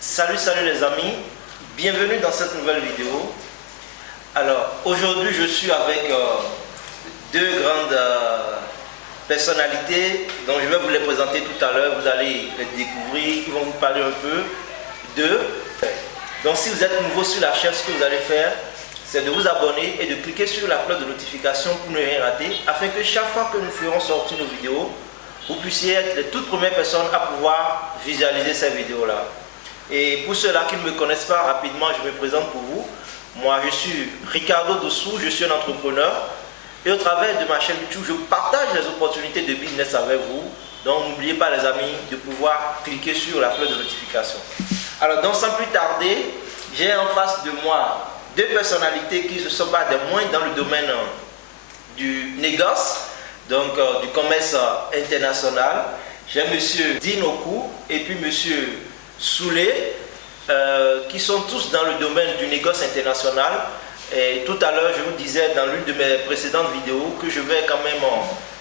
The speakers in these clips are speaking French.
Salut les amis, bienvenue dans cette nouvelle vidéo. Alors aujourd'hui je suis avec deux grandes personnalités dont je vais vous les présenter tout à l'heure. Vous allez les découvrir, ils vont vous parler un peu d'eux. Donc si vous êtes nouveau sur la chaîne, ce que vous allez faire, c'est de vous abonner et de cliquer sur la cloche de notification pour ne rien rater, afin que chaque fois que nous ferons sortir nos vidéos, vous puissiez être les toutes premières personnes à pouvoir visualiser ces vidéos-là. Et pour ceux-là qui ne me connaissent pas, rapidement, je me présente pour vous. Moi, je suis Ricardo Dossou, je suis un entrepreneur. Et au travers de ma chaîne YouTube, je partage les opportunités de business avec vous. Donc, n'oubliez pas, les amis, de pouvoir cliquer sur la cloche de notification. Alors, donc, sans plus tarder, j'ai en face de moi deux personnalités qui ne sont pas des moindres dans le domaine du négoce, donc du commerce international. J'ai M. Dinoku et puis M. Soulé, qui sont tous dans le domaine du négoce international. Et tout à l'heure, je vous disais dans l'une de mes précédentes vidéos que je vais quand même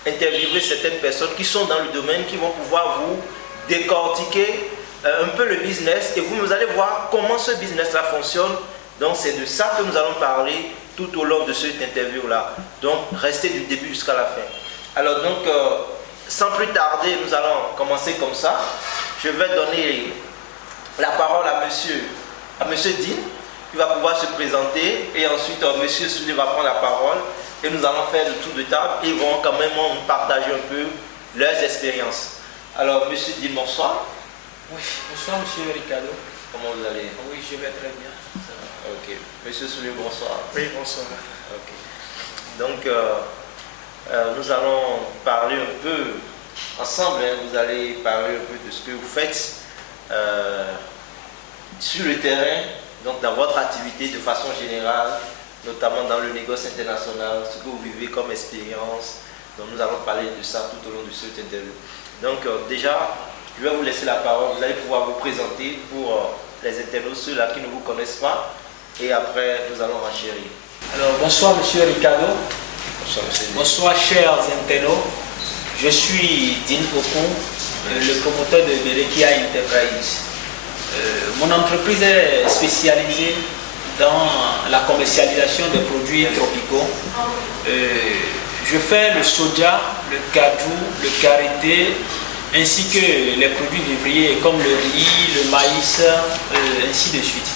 interviewer certaines personnes qui sont dans le domaine, qui vont pouvoir vous décortiquer un peu le business et vous allez voir comment ce business-là fonctionne. Donc c'est de ça que nous allons parler tout au long de cette interview-là. Donc restez du début jusqu'à la fin. Alors donc, sans plus tarder, nous allons commencer comme ça. Je vais donner la parole à monsieur Dean, qui va pouvoir se présenter, et ensuite monsieur Soulé va prendre la parole et nous allons faire le tour de table et ils vont quand même nous partager un peu leurs expériences. Alors monsieur Dean, bonsoir. Oui, bonsoir monsieur Ricardo. Comment vous allez? Oui, je vais très bien. Ça va. Ok. Monsieur Soulé, bonsoir. Oui, bonsoir. Ok. Donc nous allons parler un peu ensemble, hein. Vous allez parler un peu de ce que vous faites sur le terrain, donc dans votre activité de façon générale, notamment dans le négoce international, ce que vous vivez comme expérience. Donc nous allons parler de ça tout au long de cette interview. Donc déjà, je vais vous laisser la parole, vous allez pouvoir vous présenter pour les internautes, ceux-là qui ne vous connaissent pas, et après nous allons renchérir. Alors bonsoir monsieur Ricardo. Bonsoir monsieur. Bonsoir chers internautes. Je suis Dean Okun, le promoteur de Berekia Enterprise. Mon entreprise est spécialisée dans la commercialisation des produits tropicaux. Je fais le soja, le cajou, le karité, ainsi que les produits vivriers comme le riz, le maïs, ainsi de suite.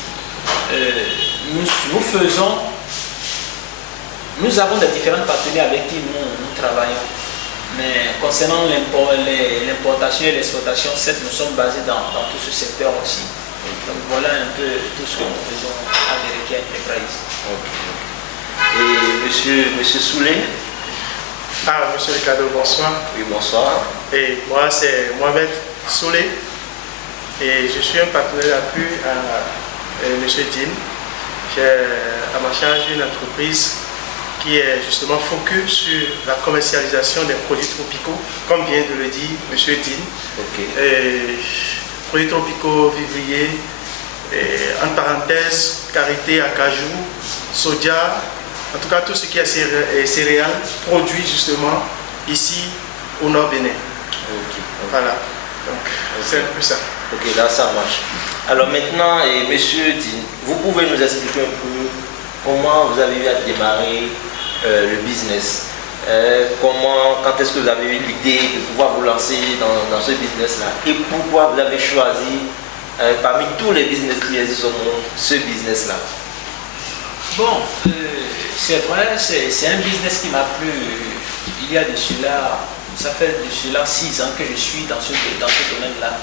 Nous avons des différents partenaires avec qui nous travaillons. Mais concernant l'importation et l'exportation, nous sommes basés dans tout ce secteur aussi. Donc voilà un peu tout ce que nous faisons à Berekia Enterprise. Et monsieur Soulé? Monsieur Ricardo, bonsoir. Oui, bonsoir. Et moi, c'est Mohamed Soulé. Et je suis un partenaire d'appui à monsieur Dean. J'ai à ma charge une entreprise qui est justement focus sur la commercialisation des produits tropicaux, comme vient de le dire M. Dean. Okay. Produits tropicaux, vivriers, entre parenthèses, karité, acajou, soja, en tout cas tout ce qui est céréales, produits justement ici au Nord Bénin. Voilà, donc c'est un peu ça. Ok, là ça marche. Alors maintenant, monsieur Dean, vous pouvez nous expliquer un peu comment vous avez eu à démarrer le business, quand est-ce que vous avez eu l'idée de pouvoir vous lancer dans ce business-là et pourquoi vous avez choisi parmi tous les business qui existent au monde, ce business-là? Bon, c'est vrai, c'est un business qui m'a plu. Il y a de cela, ça fait de cela 6 ans que je suis dans ce domaine-là.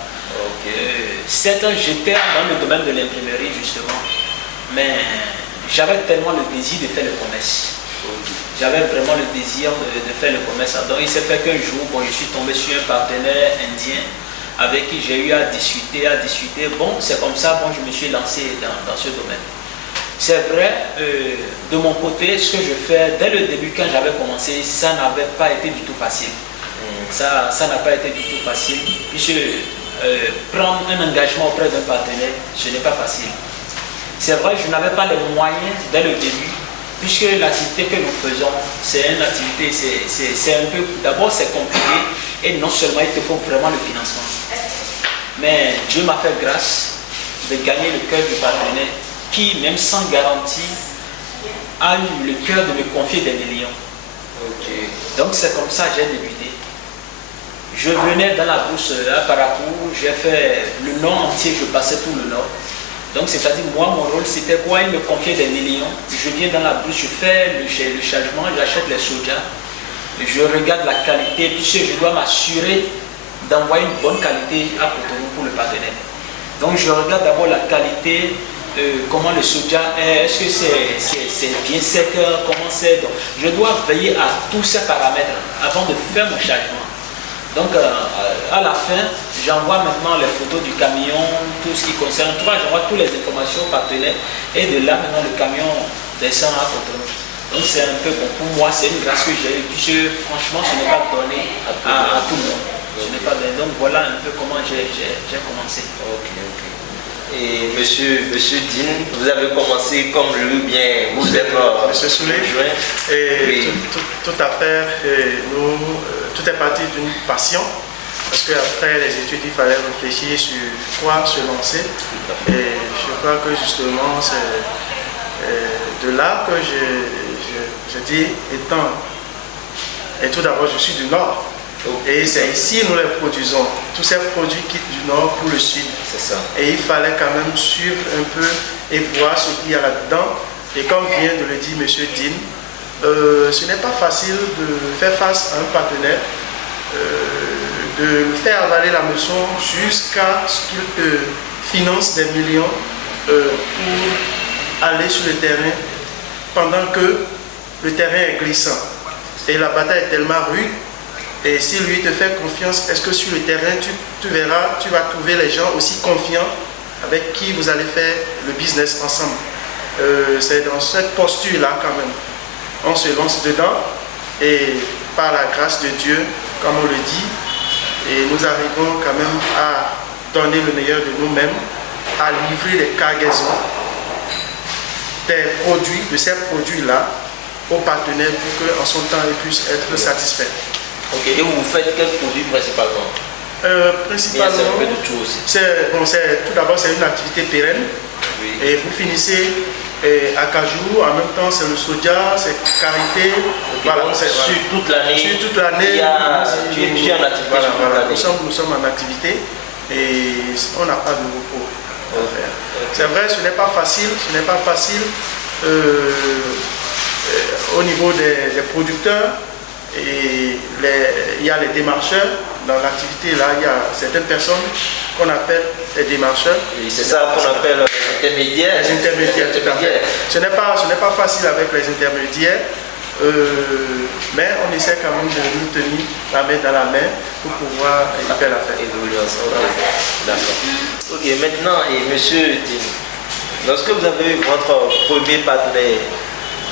Okay. 7 ans, j'étais dans le domaine de l'imprimerie justement, mais j'avais tellement le désir de faire le commerce. J'avais vraiment le désir de faire le commerce. Donc il s'est fait qu'un jour, je suis tombé sur un partenaire indien avec qui j'ai eu à discuter. Bon, c'est comme ça, je me suis lancé dans ce domaine. C'est vrai, de mon côté, ce que je fais, dès le début, quand j'avais commencé, ça n'avait pas été du tout facile. Ça n'a pas été du tout facile, puisque prendre un engagement auprès d'un partenaire, ce n'est pas facile. C'est vrai, je n'avais pas les moyens dès le début, puisque l'activité que nous faisons, c'est une activité, c'est un peu, d'abord c'est compliqué, et non seulement il te faut vraiment le financement. Mais Dieu m'a fait grâce de gagner le cœur du partenaire qui, même sans garantie, a eu le cœur de me confier des millions. Donc c'est comme ça que j'ai débuté. Je venais dans la bourse à Parakou, j'ai fait le nord entier, je passais tout le nord. Donc c'est-à-dire moi mon rôle c'était quoi? Il me confiait des millions. Je viens dans la bourse, je fais le chargement, j'achète les sojas, je regarde la qualité, puisque je dois m'assurer d'envoyer une bonne qualité à Cotonou pour le partenaire. Donc je regarde d'abord la qualité, comment le soja est, est-ce que c'est bien sec, comment c'est. Donc je dois veiller à tous ces paramètres avant de faire mon chargement. Donc à la fin, j'envoie maintenant les photos du camion, tout ce qui concerne, j'envoie toutes les informations aux partenaires et de là maintenant le camion descend à Cotonou. Donc c'est un peu bon pour moi, c'est une grâce que j'ai eue, puisque franchement ce n'est pas donné à tout le monde. Ce n'est pas donné. Donc voilà un peu comment j'ai commencé. Et monsieur Dean, vous avez commencé comme lui, bien vous êtes Monsieur Soulé, oui. tout à fait, tout est parti d'une passion, parce qu'après les études, il fallait réfléchir sur quoi se lancer. Et je crois que justement, c'est de là que je dis, et tout d'abord, je suis du Nord. Et c'est ici nous les produisons. Tous ces produits quittent du nord pour le sud. C'est ça. Et il fallait quand même suivre un peu et voir ce qu'il y a là-dedans. Et comme vient de le dire M. Dean, ce n'est pas facile de faire face à un partenaire, de le faire avaler la leçon jusqu'à ce qu'il te finance des millions pour aller sur le terrain pendant que le terrain est glissant. Et la bataille est tellement rude. Et si lui te fait confiance, est-ce que sur le terrain, tu verras, tu vas trouver les gens aussi confiants avec qui vous allez faire le business ensemble. C'est dans cette posture-là quand même. On se lance dedans et par la grâce de Dieu, comme on le dit, et nous arrivons quand même à donner le meilleur de nous-mêmes, à livrer les cargaisons des produits, de ces produits-là, aux partenaires pour qu'en son temps ils puissent être satisfaits. Ok, et vous faites quel produit principalement? Principalement, c'est un peu de tout aussi. Tout d'abord c'est une activité pérenne. Oui. Et vous finissez à Cajou, en même temps c'est le soja, c'est karité. Okay, voilà, sur toute l'année. Sur toute l'année. Tu es en activité. Voilà, nous sommes en activité et on n'a pas de repos à faire. C'est vrai, ce n'est pas facile, au niveau des producteurs. Et il y a les démarcheurs. Dans l'activité là, il y a certaines personnes qu'on appelle les démarcheurs. C'est ça qu'on appelle les intermédiaires. Les intermédiaires, tout à fait. Ce n'est pas facile avec les intermédiaires, mais on essaie quand même de nous tenir la main dans la main pour pouvoir faire l'affaire. Évoluer ensemble. D'accord. Ok, maintenant, et monsieur Dean, lorsque vous avez eu votre premier partenaire,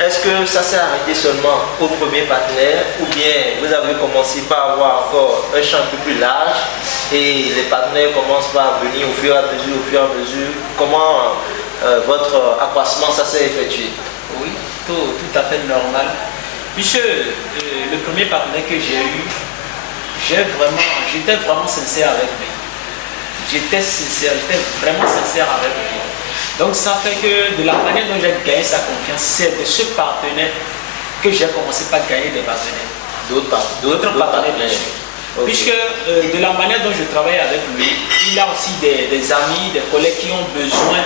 est-ce que ça s'est arrêté seulement au premier partenaire ou bien vous avez commencé par avoir encore un champ un peu plus large et les partenaires commencent par venir au fur et à mesure? Comment votre accroissement ça s'est effectué? Oui, tout à fait normal. Puisque le premier partenaire que j'ai eu, j'étais vraiment sincère avec lui. J'étais vraiment sincère avec lui. Donc ça fait que de la manière dont j'ai gagné sa confiance, c'est de ce partenaire que j'ai commencé par gagner des partenaires. D'autres partenaires, bien sûr. Okay. Puisque de la manière dont je travaille avec lui, il a aussi des amis, des collègues qui ont besoin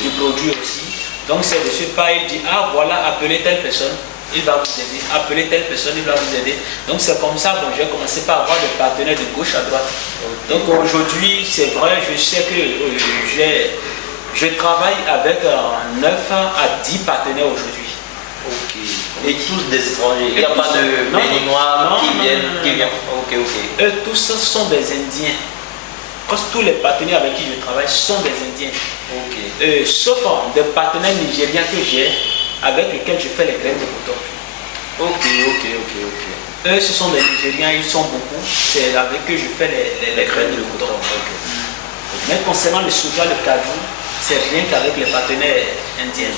du produit aussi. Donc c'est de ce pas, il dit, ah voilà, appelez telle personne, il va vous aider. Appelez telle personne, il va vous aider. Donc c'est comme ça que j'ai commencé par avoir des partenaires de gauche à droite. Okay. Donc aujourd'hui, c'est vrai, je sais que je travaille avec 9 à 10 partenaires aujourd'hui. Ok. Et tous des étrangers. Il n'y a pas de Béninois qui viennent. Ok. Eux tous sont des Indiens. Tous les partenaires avec qui je travaille sont des Indiens. Ok. Sauf des partenaires nigériens que j'ai, avec lesquels je fais les graines de coton. Ok. Eux, ce sont des Nigériens, ils sont beaucoup. C'est avec eux que je fais les graines de coton. Okay. Mais concernant le soja, le cajou, c'est rien qu'avec les partenaires indiens.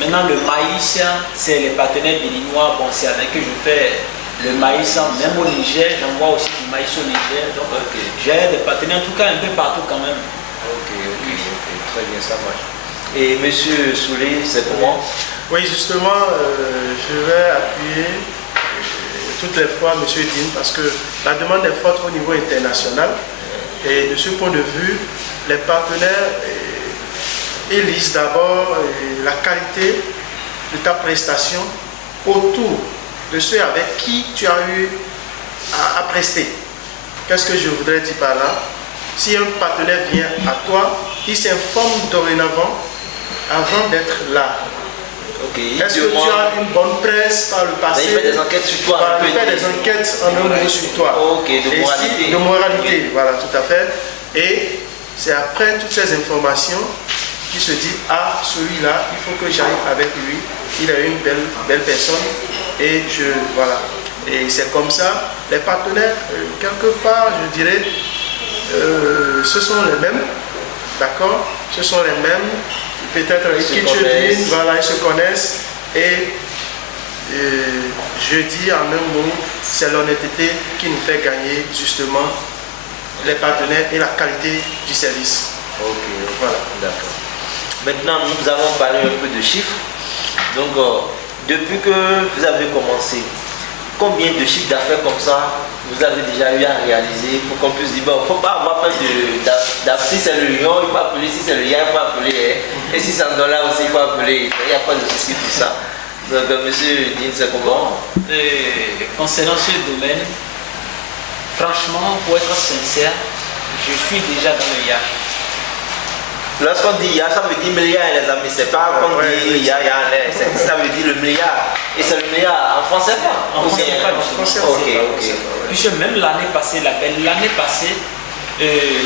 Maintenant, le maïs, c'est les partenaires béninois. Bon, c'est avec eux que je fais le maïs. Même au Niger, j'envoie aussi du maïs au Niger. Donc, j'ai des partenaires, en tout cas, un peu partout quand même. Ok. Très bien, ça marche. Et Monsieur Soulé, c'est comment? Oui, justement, je vais appuyer toutes les fois M. Dean parce que la demande est forte au niveau international. Et de ce point de vue, les partenaires élisent d'abord la qualité de ta prestation autour de ceux avec qui tu as eu à prester. Qu'est-ce que je voudrais dire par là? Si un partenaire vient à toi, il s'informe dorénavant avant d'être là. Okay. Est-ce que tu as une bonne presse par le passé? Il fait des enquêtes sur toi. Il fait des enquêtes en un mot sur toi. Okay, de moralité. De moralité, okay. Voilà, tout à fait. Et c'est après toutes ces informations qu'il se dit, ah, celui-là, il faut que j'aille avec lui. Il est une belle personne. Et voilà. Et c'est comme ça. Les partenaires, quelque part, je dirais, ce sont les mêmes. D'accord? Ce sont les mêmes. Peut-être voilà, ils se connaissent. Et je dis en un mot, c'est l'honnêteté qui nous fait gagner justement les partenaires et la qualité du service. Ok, voilà, d'accord. Maintenant, nous allons parler un peu de chiffres. Donc, depuis que vous avez commencé, combien de chiffres d'affaires comme ça vous avez déjà eu à réaliser pour qu'on puisse dire, bon, il ne faut pas avoir peur si c'est le lion, il faut appeler, si c'est le yak, il faut appeler, et si c'est un dollar aussi, il faut appeler, il n'y a pas de souci pour ça. Donc, monsieur Dean, c'est comment? Concernant ce domaine, franchement, pour être sincère, je suis déjà dans le yak. Lorsqu'on dit ya, ça veut dire milliard, les amis. C'est pas qu'on dit ya, ça veut dire le milliard. Et c'est le milliard en français pas? En français pas. Ok. Puisque même l'année passée, la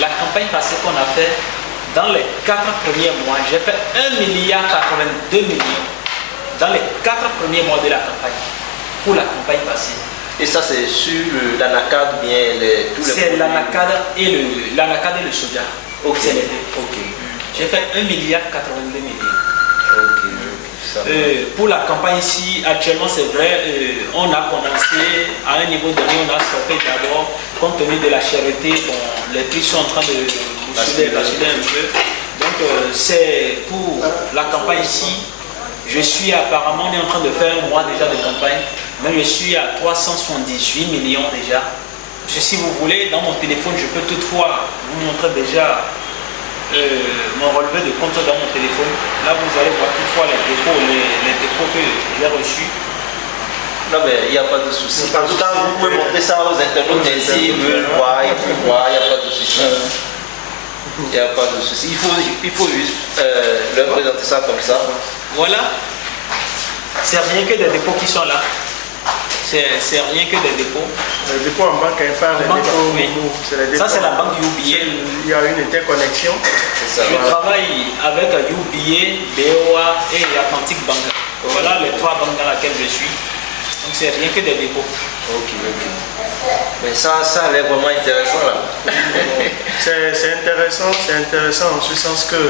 campagne passée qu'on a fait, dans les 4 premiers mois, j'ai fait 1,82 milliard dans les 4 premiers mois de la campagne, pour la campagne passée. Et ça, c'est sur l'anacade, bien tous les. C'est l'anacade et le soja. Ok. C'est les deux. Ok. J'ai fait 1,82 milliard. Pour la campagne ici, actuellement c'est vrai, on a commencé à un niveau donné, on a stoppé d'abord, compte tenu de la cherté, bon, les prix sont en train de basculer un peu. Donc c'est pour la campagne ici, je suis apparemment, on est en train de faire un mois déjà de campagne, mais je suis à 378 millions déjà. Si vous voulez, dans mon téléphone, je peux toutefois vous montrer déjà mon relevé de compte dans mon téléphone. Là, vous allez voir toutefois les dépôts que j'ai reçus. Non, mais il n'y a pas de souci. En tout cas, vous pouvez montrer ça aux internautes s'ils veulent voir, ils peuvent voir, il n'y a pas de souci. Il n'y a pas de souci. Il faut juste leur présenter ça comme ça. Voilà. C'est rien que des dépôts qui sont là. C'est rien que des dépôts. Les dépôts en banque, il parle des dépôts. Oui. Ça, c'est la banque UBA. Il y a une interconnexion. Je travaille avec UBA, BOA et Atlantic Bank. Voilà les 3 banques dans lesquelles je suis. Donc, c'est rien que des dépôts. Ok. Mais ça a l'air vraiment intéressant là. C'est intéressant en ce sens que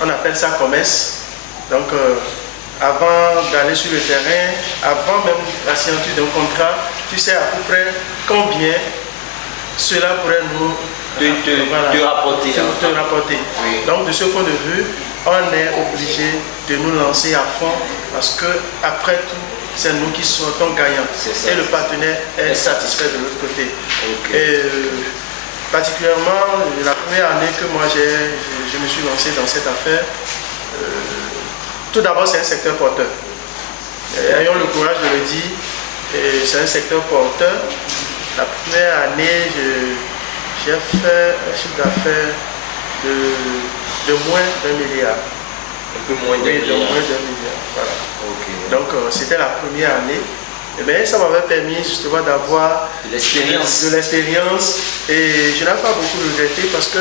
on appelle ça commerce. Donc, avant d'aller sur le terrain, avant même la signature d'un contrat, tu sais à peu près combien cela pourrait nous rapporter. Oui. Donc de ce point de vue, on est obligé de nous lancer à fond parce que après tout, c'est nous qui sortons gagnants. Et le partenaire est satisfait de l'autre côté. Okay. Et particulièrement, la première année que moi je me suis lancé dans cette affaire, tout d'abord, c'est un secteur porteur. Ayons le courage de le dire, c'est un secteur porteur. La première année, j'ai fait un chiffre d'affaires de moins d'1 milliard. Un peu moins d'1 milliard. De moins d'1 milliard. Voilà. Okay. Donc, c'était la première année. Mais ça m'avait permis justement d'avoir de l'expérience. Et je n'ai pas beaucoup regretté parce que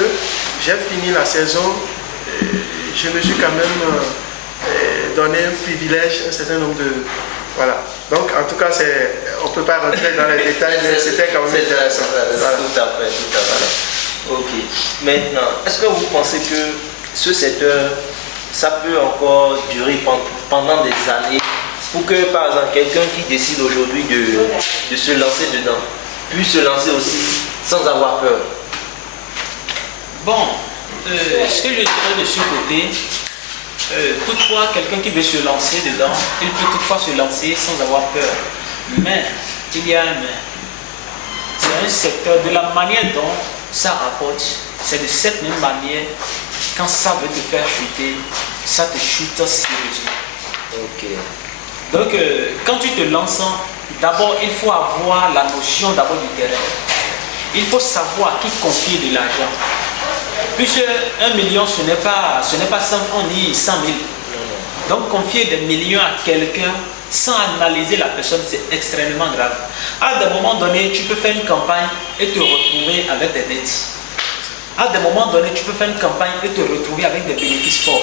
j'ai fini la saison. Je me suis quand même donner un privilège, un certain nombre de... Voilà. Donc, en tout cas, on ne peut pas rentrer dans les détails, mais c'était quand même intéressant. Voilà. Tout à fait. Ok. Maintenant, est-ce que vous pensez que ce secteur, ça peut encore durer pendant des années pour que, par exemple, quelqu'un qui décide aujourd'hui de se lancer dedans puisse se lancer aussi sans avoir peur? Bon, ce que je dirais de ce côté, toutefois, quelqu'un qui veut se lancer dedans, il peut toutefois se lancer sans avoir peur. Mais, il y a un mais. C'est un secteur, de la manière dont ça rapporte, c'est de cette même manière, quand ça veut te faire chuter, ça te chute sérieusement. Ok. Donc, quand tu te lances, d'abord, il faut avoir la notion d'abord du terrain. Il faut savoir qui confier de l'argent. Puisque 1 million, ce n'est pas 100 francs ni 100 000. Donc, confier des millions à quelqu'un sans analyser la personne, c'est extrêmement grave. À des moments donnés, tu peux faire une campagne et te retrouver avec des dettes. À des moments donnés, tu peux faire une campagne et te retrouver avec des bénéfices forts.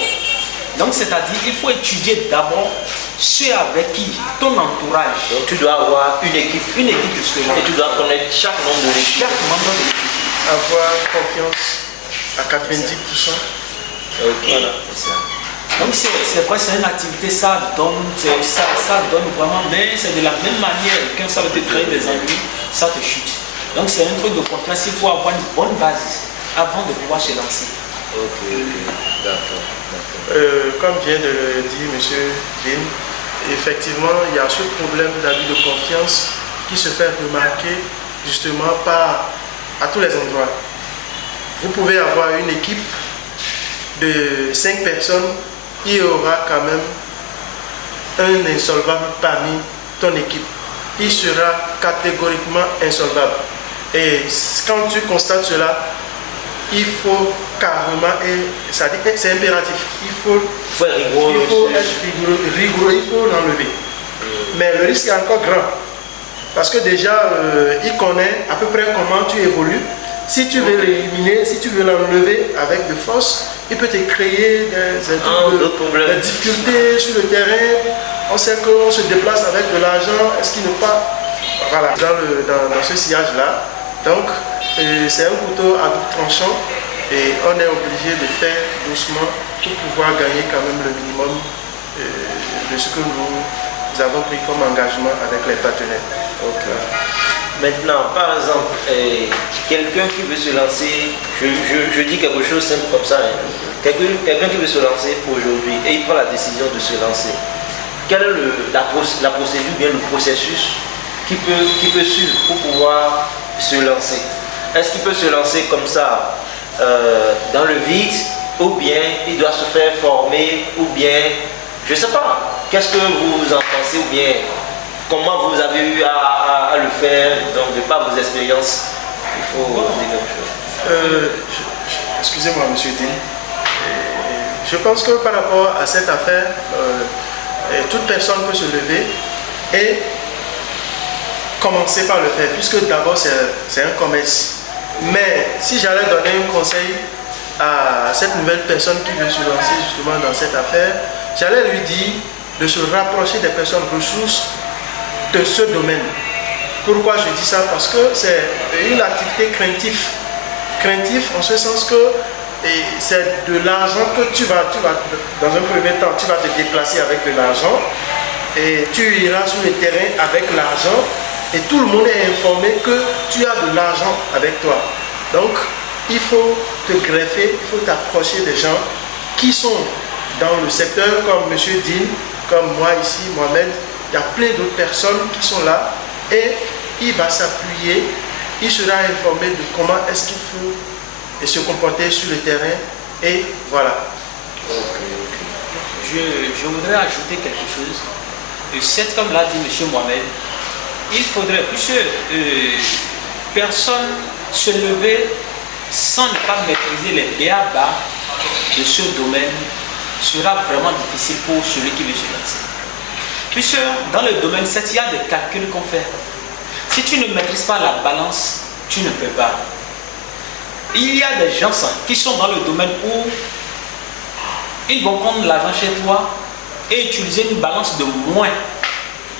Donc, c'est-à-dire, il faut étudier d'abord ceux avec qui, ton entourage. Donc, tu dois avoir une équipe. Une équipe justement. Et tu dois connaître chaque membre de l'équipe. Chaque membre de l'équipe. Avoir confiance à 90%. Ok, voilà. c'est ça. Donc c'est vrai, c'est une activité, ça donne vraiment, mais c'est de la même manière quand ça va te créer des ennuis, ça te chute. Donc c'est un truc de confiance, il faut avoir une bonne base avant de pouvoir se lancer. Ok, d'accord. Comme vient de le dire M. Din, effectivement, il y a ce problème d'abus de confiance qui se fait remarquer justement à tous les endroits. Vous pouvez avoir une équipe de 5 personnes, il y aura quand même un insolvable parmi ton équipe. Il sera catégoriquement insolvable. Et quand tu constates cela, il faut carrément, et ça dit que c'est impératif, il faut être rigoureux, il faut l'enlever. Mais le risque est encore grand. Parce que déjà, il connaît à peu près comment tu évolues. Si tu veux l'éliminer, si tu veux l'enlever avec de force, il peut te créer des difficultés sur le terrain. On sait qu'on se déplace avec de l'argent. Est-ce qu'il n'est pas... Voilà, dans ce sillage-là. Donc, c'est un couteau à double tranchant et on est obligé de faire doucement pour pouvoir gagner quand même le minimum de ce que nous avons pris comme engagement avec les partenaires. Ok. Maintenant, par exemple, quelqu'un qui veut se lancer, je dis quelque chose simple comme ça, hein. Quelqu'un qui veut se lancer aujourd'hui et il prend la décision de se lancer, quelle est la procédure, bien le processus qu'il peut suivre pour pouvoir se lancer? Est-ce qu'il peut se lancer comme ça dans le vide, ou bien il doit se faire former, ou bien, je ne sais pas, qu'est-ce que vous en pensez, ou bien comment vous avez eu à le faire, donc de par vos expériences? Il faut dire quelque chose. Excusez-moi, M. Din. Je pense que par rapport à cette affaire, toute personne peut se lever et commencer par le faire, puisque d'abord c'est un commerce. Mais si j'allais donner un conseil à cette nouvelle personne qui veut se lancer justement dans cette affaire, j'allais lui dire de se rapprocher des personnes ressources de ce domaine. Pourquoi je dis ça? Parce que c'est une activité craintive. Craintif en ce sens que c'est de l'argent que tu vas, dans un premier temps, tu vas te déplacer avec de l'argent et tu iras sur le terrain avec l'argent et tout le monde est informé que tu as de l'argent avec toi. Donc, il faut te greffer, il faut t'approcher des gens qui sont dans le secteur comme M. Din, comme moi ici, Mohamed. Il y a plein d'autres personnes qui sont là et il va s'appuyer, il sera informé de comment est-ce qu'il faut se comporter sur le terrain et voilà. Je voudrais ajouter quelque chose. C'est comme l'a dit M. Mohamed, il faudrait, puisque personne se lever sans ne pas maîtriser les b.a.-ba de ce domaine sera vraiment difficile pour celui qui veut se lancer. Puisque dans le domaine 7, il y a des calculs qu'on fait. Si tu ne maîtrises pas la balance, tu ne peux pas. Il y a des gens qui sont dans le domaine où ils vont prendre l'argent chez toi et utiliser une balance de moins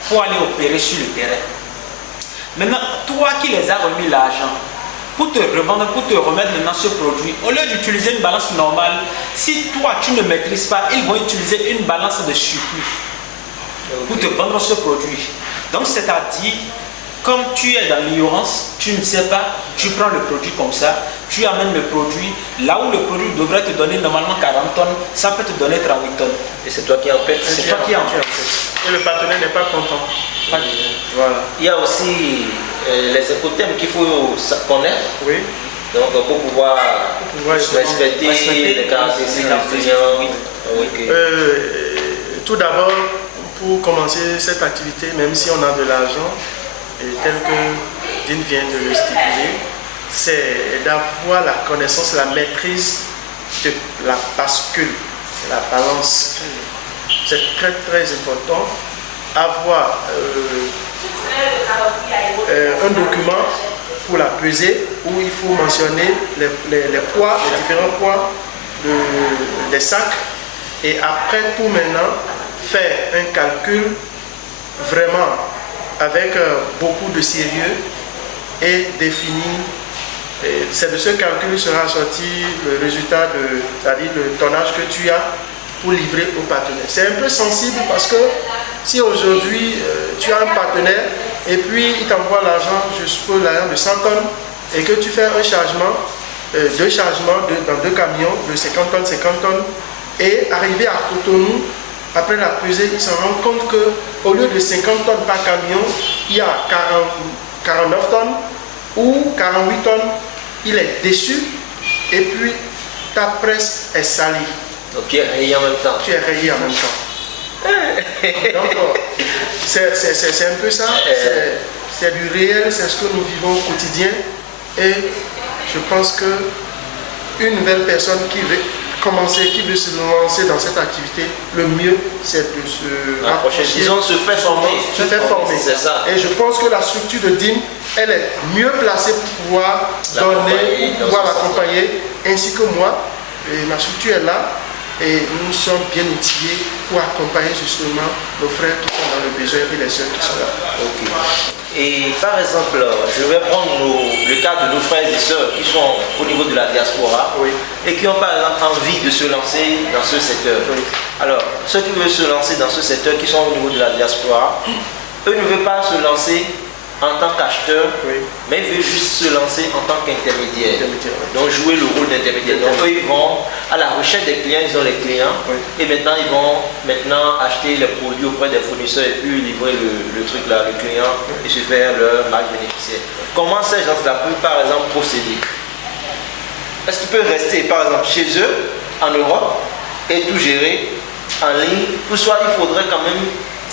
pour aller opérer sur le terrain. Maintenant, toi qui les as remis l'argent, pour te revendre, pour te remettre maintenant ce produit, au lieu d'utiliser une balance normale, si toi tu ne maîtrises pas, ils vont utiliser une balance de surplus pour te vendre ce produit. Donc c'est-à-dire, comme tu es dans l'ignorance, tu ne sais pas, tu prends le produit comme ça, tu amènes le produit, là où le produit devrait te donner normalement 40 tonnes, ça peut te donner 38 tonnes. Et c'est toi qui en pètes. C'est toi qui en pètes. Et le partenaire n'est pas content. Voilà. Il y a aussi les écothèmes qu'il faut connaître. Oui. Donc pour pouvoir respecter les caractéristiques du client. Okay. Tout d'abord, pour commencer cette activité, même si on a de l'argent, tel que Dean vient de le stipuler, c'est d'avoir la connaissance, la maîtrise de la bascule, la balance. C'est très très important. Avoir un document pour la peser où il faut mentionner les poids, les différents poids des sacs, et après tout maintenant faire un calcul vraiment avec beaucoup de sérieux et définir. C'est de ce calcul sera sorti le résultat, c'est-à-dire le tonnage que tu as pour livrer au partenaire. C'est un peu sensible parce que si aujourd'hui tu as un partenaire et puis il t'envoie l'argent, je suppose l'argent de 100 tonnes, et que tu fais un chargement, deux chargements dans 2 camions de 50 tonnes, 50 tonnes, et arrivé à Cotonou, après la pesée, il se rend compte qu'au lieu de 50 tonnes par camion, il y a 49 tonnes ou 48 tonnes. Il est déçu et puis ta presse est salie. Donc tu es rayé en même temps. Tu es rayé en même temps. Donc c'est un peu ça. C'est du réel, c'est ce que nous vivons au quotidien. Et je pense qu'une nouvelle personne qui veut commencer, qui veut se lancer dans cette activité, le mieux c'est de se rapprocher. Disons, se faire former. Se faire former. C'est ça. Et je pense que la structure de DIN, elle est mieux placée pour pouvoir donner, pour pouvoir l'accompagner, ainsi que moi. Et ma structure est là et nous sommes bien outillés pour accompagner justement nos frères qui sont dans le besoin et les sœurs qui sont là. Ok. Et par exemple, je vais prendre le cas de nos frères et sœurs qui sont au niveau de la diaspora, oui, et qui ont par exemple envie de se lancer dans ce secteur. Oui. Alors, ceux qui veulent se lancer dans ce secteur, qui sont au niveau de la diaspora, eux ne veulent pas se lancer en tant qu'acheteur, oui, mais ils veulent juste se lancer en tant qu'intermédiaire. Donc jouer le rôle d'intermédiaire. Donc eux, ils vont à la recherche des clients, ils ont les clients, oui, et maintenant ils vont acheter les produits auprès des fournisseurs et puis livrer le truc là, le client, et se faire leur marge bénéficiaire. Comment ces gens-là peuvent par exemple procéder? Est-ce qu'ils peuvent rester par exemple chez eux, en Europe, et tout gérer en ligne? Ou soit il faudrait quand même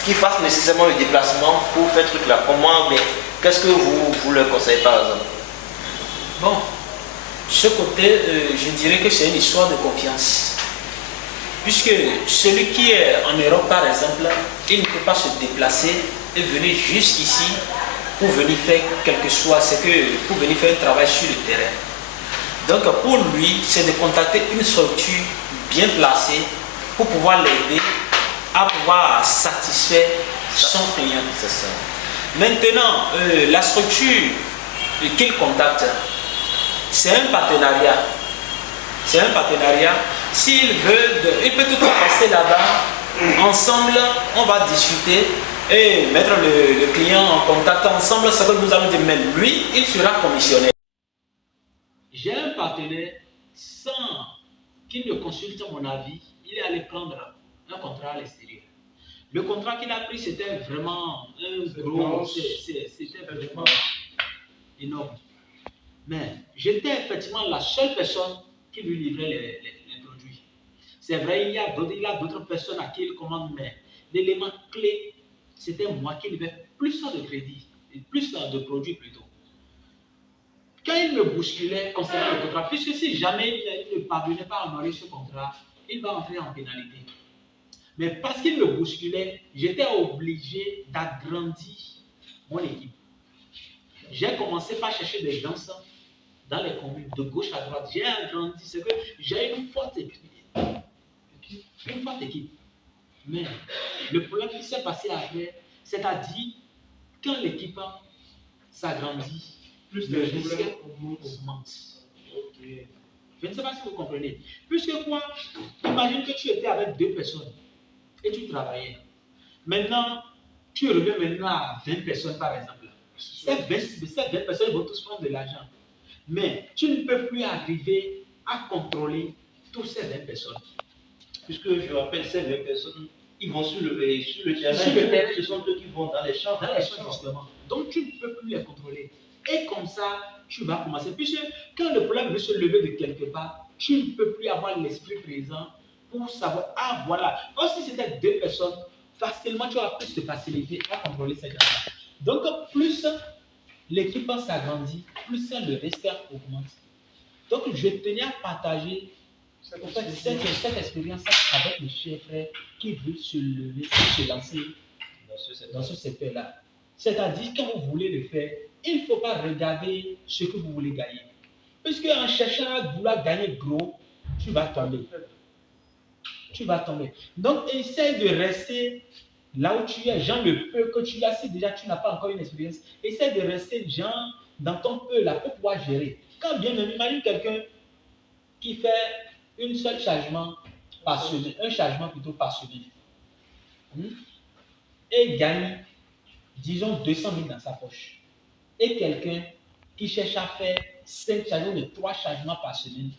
qu'ils fassent nécessairement le déplacement pour faire ce truc là. Comment, mais qu'est-ce que vous leur conseillez par exemple? Bon, ce côté, je dirais que c'est une histoire de confiance. Puisque celui qui est en Europe par exemple, il ne peut pas se déplacer et venir jusqu'ici pour venir faire quelque chose, c'est que pour venir faire un travail sur le terrain. Donc pour lui, c'est de contacter une structure bien placée pour pouvoir l'aider à pouvoir satisfaire son client. C'est ça. Maintenant, la structure qu'il contacte, c'est un partenariat. C'est un partenariat. S'il veut, il peut tout passer là-bas. Ensemble, on va discuter et mettre le client en contact ensemble. Ce que nous allons dire, mais lui, il sera commissionné. J'ai un partenaire sans qu'il ne consulte mon avis, il est allé prendre un contrat à l'extérieur. Le contrat qu'il a pris, c'était vraiment un gros, c'était vraiment énorme. Mais j'étais effectivement la seule personne qui lui livrait les produits. C'est vrai, il y a d'autres personnes à qui il commande, mais l'élément clé, c'était moi qui livrais plus de crédit, plus de produits plutôt. Quand il me bousculait concernant le contrat, puisque si jamais il ne parvenait pas à honorer ce contrat, il va entrer en pénalité. Mais parce qu'il me bousculait, j'étais obligé d'agrandir mon équipe. J'ai commencé par chercher des gens dans les communes, de gauche à droite. J'ai agrandi, c'est que j'ai une forte équipe. Une forte équipe. Mais le problème qui s'est passé après, c'est-à-dire quand l'équipe s'agrandit, plus le risque augmente. Okay. Je ne sais pas si vous comprenez. Puisque quoi, imagine que tu étais avec 2 personnes et tu travaillais. Maintenant, tu reviens maintenant à 20 personnes par exemple. Ces 20 personnes vont tous prendre de l'argent. Mais tu ne peux plus arriver à contrôler toutes ces 20 personnes. Puisque je rappelle, ces 20 personnes, ils vont sur le terrain. Sur le terrain. Ce sont eux qui vont dans les champs. Dans les champs, justement. Donc, tu ne peux plus les contrôler. Et comme ça, tu vas commencer. Puisque quand le problème veut se lever de quelque part, tu ne peux plus avoir l'esprit présent pour savoir, ah voilà. Or, si c'était 2 personnes, facilement, tu auras plus de facilité à contrôler ces gens-là. Donc, plus l'équipe s'agrandit, plus le risque augmente. Donc, je tenais à partager en fait, cette expérience avec le cher frère qui veut se lever, se lancer dans ce secteur-là. C'est-à-dire, quand vous voulez le faire, il ne faut pas regarder ce que vous voulez gagner. Puisque en cherchant à vouloir gagner gros, tu vas tomber. Tu vas tomber. Donc, essaye de rester là où tu es. Genre, le peu que tu as, si déjà tu n'as pas encore une expérience, essaye de rester, genre, dans ton peu là pour pouvoir gérer. Quand bien même, imagine quelqu'un qui fait un seul chargement par semaine, un chargement plutôt par semaine, et gagne, disons, 200 000 dans sa poche. Et quelqu'un qui cherche à faire 5 chargements de 3 chargements par semaine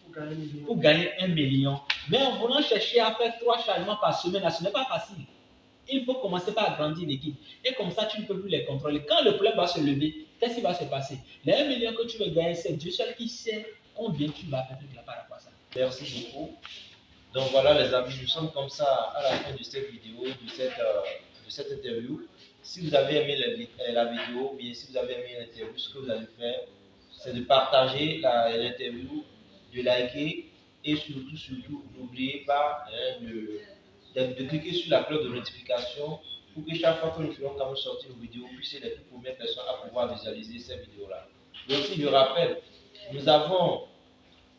pour gagner 1 million. Mais en voulant chercher à faire 3 chargements par semaine, ce n'est pas facile. Il faut commencer par agrandir l'équipe. Et comme ça, tu ne peux plus les contrôler. Quand le problème va se lever, qu'est-ce qui va se passer? Les 1 million que tu veux gagner, c'est Dieu seul qui sait combien tu vas faire de la part à ça. Merci beaucoup. Donc voilà les amis, nous sommes comme ça à la fin de cette vidéo, de cette interview. Si vous avez aimé la vidéo, bien si vous avez aimé l'interview, ce que vous allez faire, c'est de partager l'interview, de liker et surtout, n'oubliez pas de cliquer sur la cloche de notification pour que chaque fois que nous ferons quand nous sortir une vidéo, vous puissiez les toutes premières personnes à pouvoir visualiser ces vidéos-là. Et aussi, je rappelle, nous avons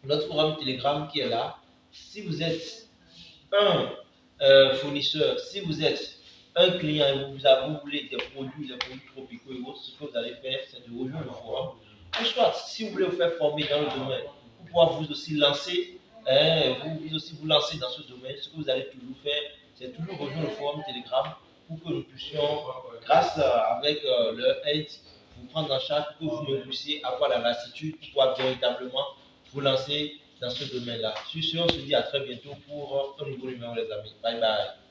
notre forum Telegram qui est là. Si vous êtes un fournisseur, si vous êtes un client et vous voulez des produits tropicaux et autres, ce que vous allez faire, c'est de rejoindre le forum. Ou soit, si vous voulez vous faire former dans le domaine, pour pouvoir vous aussi lancer, vous lancer dans ce domaine, ce que vous allez toujours faire, c'est toujours rejoindre le forum Telegram pour que nous puissions, grâce avec leur aide, vous prendre en charge pour que vous puissiez avoir la lassitude pour pouvoir véritablement vous lancer dans ce domaine-là. Sur ce, on se dit à très bientôt pour un nouveau numéro, les amis. Bye bye.